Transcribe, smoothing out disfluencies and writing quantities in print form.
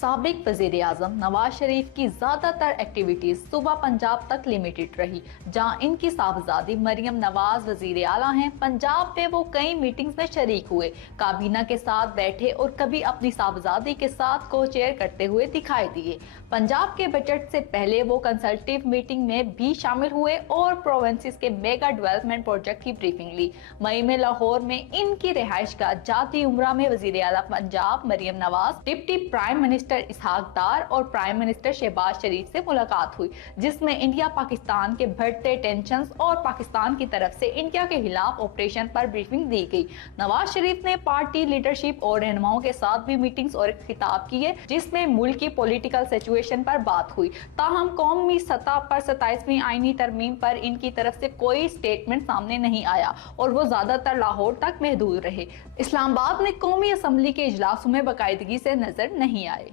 سابق وزیر اعظم نواز شریف کی زیادہ تر ایکٹیویٹیز صوبہ پنجاب تک لمیٹڈ رہی، جہاں ان کی صاحبزادی مریم نواز وزیر اعلیٰ ہیں۔ پنجاب میں وہ کئی میٹنگز میں شریک ہوئے، کابینہ کے ساتھ بیٹھے اور کبھی اپنی صاحبزادی کے ساتھ کو چیئر کرتے ہوئے دکھائی دیے۔ پنجاب کے بجٹ سے پہلے وہ کنسلٹیو میٹنگ میں بھی شامل ہوئے اور پروونسز کے میگا ڈیولپمنٹ پروجیکٹ کی بریفنگ لی۔ مئی میں لاہور میں ان کی رہائش گاہ جاتی عمرہ میں وزیر اعلیٰ Punjab Maryam Nawaz, deputy prime minister Ishaq Dar اور پرائم منسٹر شہباز شریف سے ملاقات ہوئی، جس میں انڈیا پاکستان کے بڑھتے ٹینشنز اور پاکستان کی طرف سے انڈیا کے خلاف آپریشن پر بریفنگ دی گئی۔ نواز شریف نے پارٹی لیڈرشپ اور رہنماؤں کے ساتھ بھی میٹنگز اور خطاب کیے، جس میں ملک کی پولیٹیکل سچویشن پر بات ہوئی۔ تاہم قومی سطح پر 27ویں آئینی ترمیم پر ان کی طرف سے کوئی سٹیٹمنٹ سامنے نہیں آیا اور وہ زیادہ تر لاہور تک محدود رہے۔ اسلام آباد میں قومی اسمبلی کے اجلاسوں میں باقاعدگی سے نظر نہیں آئے۔